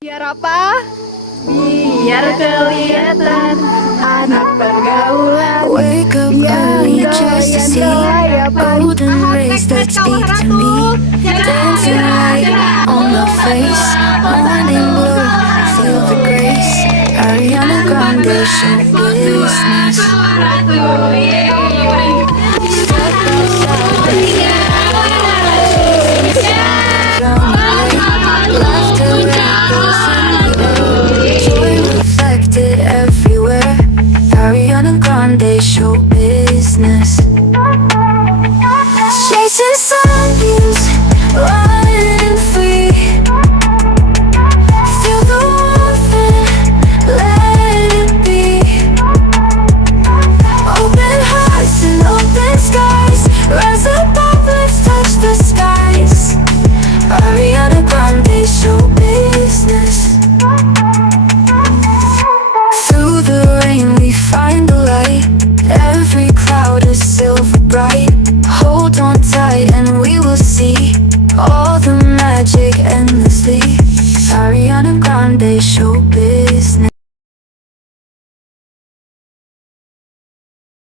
Biar apa? Biar kelihatan anak pergaulan. Wake up early just to see golden rays that speak to me. Dancing light on my face, morning glow, feel the grace. Ariana Grande show business. Ratu,